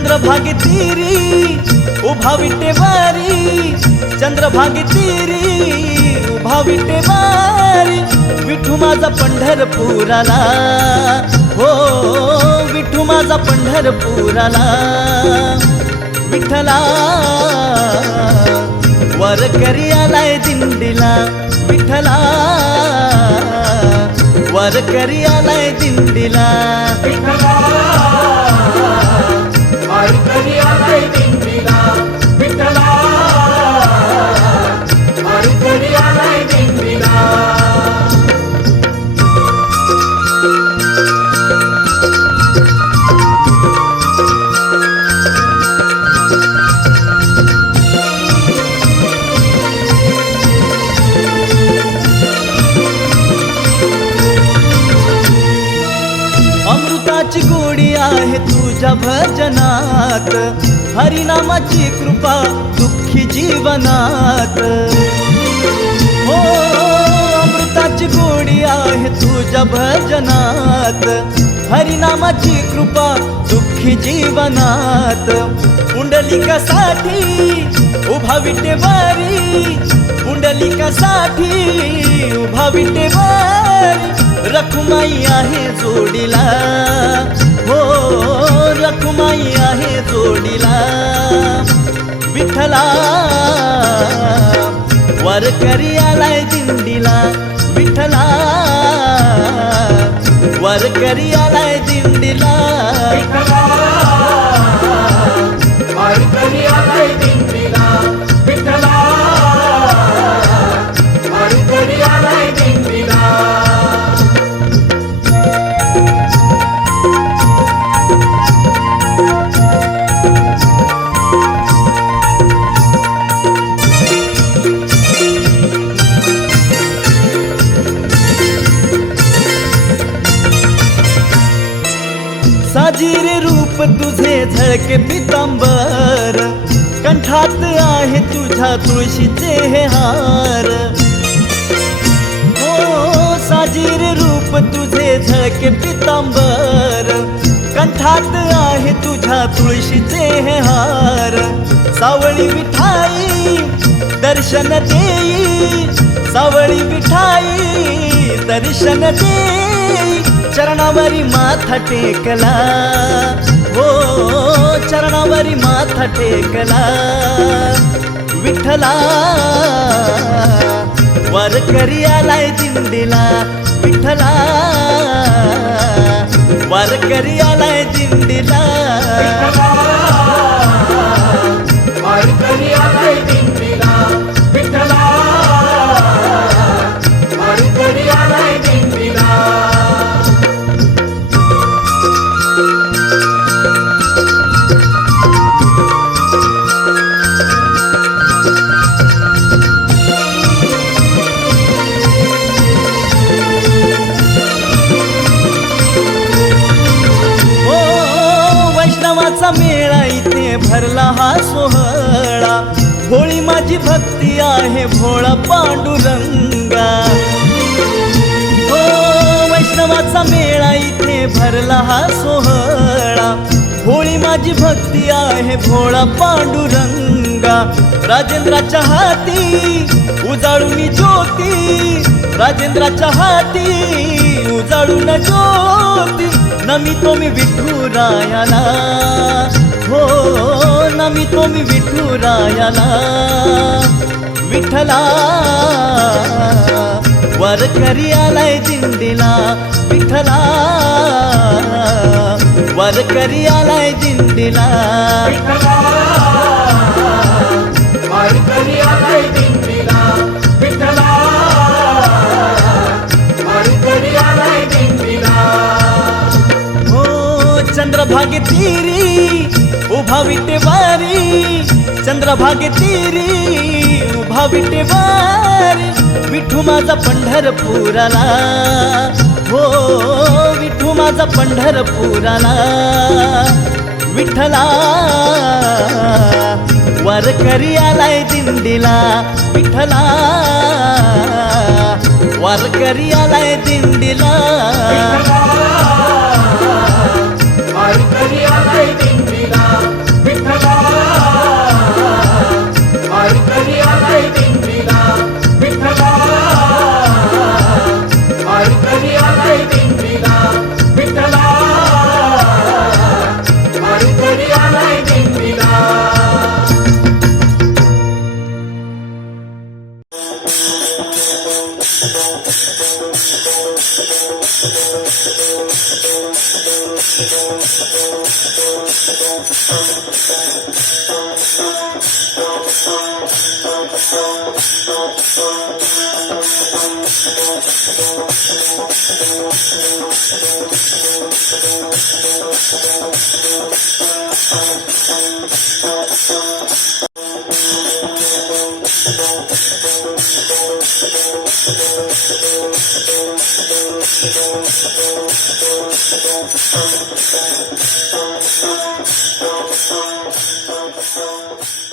चंद्रभागे तीरी उभा विटेवारी, चंद्रभागे तीरी उभा विटेवारी, विठू माझा पंढरपुराला, हो विठू माझा पंढरपुराला. विठ्ठला वर करी आलाय दिंडीला, विठ्ठला वर करी आलाय दिंडीला. विठ्ठला वर करी आलाय दिंडीला, विठ्ठला वर करी आलाय दिंडीला. अमृताची गोडी आहे तुझ्या भजनात, हरिनामाची कृपा दुःखी जीवनात. हो अमृताची गोडी आहे तुझ्या भजनात, हरिनामाची कृपा दुःखी जीवनात. पुंडलिकासाठी उभा विटेवारी, पुंडलिकासाठी उभा विटेवारी, रखुमाई आहे जोडीला, हो रखुमाई आहे जोडीला. विठ्ठला वर करी आलाय दिंडीला, विठ्ठला वर करी आलाय दिंडीला. विठ्ठला वर करी आलाय दिंडीला, विठ्ठला वर करी आलाय दिंडीला. साजिरे रूप तुझे झळके पितांबर, कंठात आहे तुझ्या तुळशीचे हे हार. हो साजिरे रूप तुझे झळके पितांबर, कंठात आहे तुझ्या तुळशीचे हे हार. सावळी विठाई दर्शन देई, सावळी विठाई दर्शन देई, चरणावरी माथा टेकला, हो चरणावरी माथा टेकला. विठ्ठला वर करी आलाय दिंडीला, विठ्ठला वर करी आलाय दिंडीला. वर करी आलाय दिंडीला, विठ्ठला वर करी आलाय दिंडीला. वैष्णवाचा मेळा इथे भरला हा सोहळा, भोळी माझी भक्ती आहे भोळा पांडुरंगा. हो वैष्णवाचा मेळा इथे भरला हा सोहळा, भोळी माझी भक्ती आहे भोळा पांडुरंगा. राजेंद्राच्या हाती उजाळून ज्योती, राजेंद्राच्या हाती उजाळून ज्योती, नमितो मी विठुरायाला, हो नमितो मी विठुरायाला. विठ्ठला वर करी आलाय दिंडीला, विठ्ठला वर करी आलाय दिंडीला. विठ्ठला वर करी आलाय दिंडीला, विठ्ठला वर करी आलाय दिंडीला. चंद्रभागे तीरी उभा विटेवारी, चंद्रभागे तीरी उभा विटेवारी, विठू माझा पंढरपुराला, हो विठू माझा पंढरपुराला. विठ्ठला वर करी आलाय दिंडीला, विठ्ठला वर करी आलाय दिंडीला. वर करी आलाय दिंडीला. Thank you.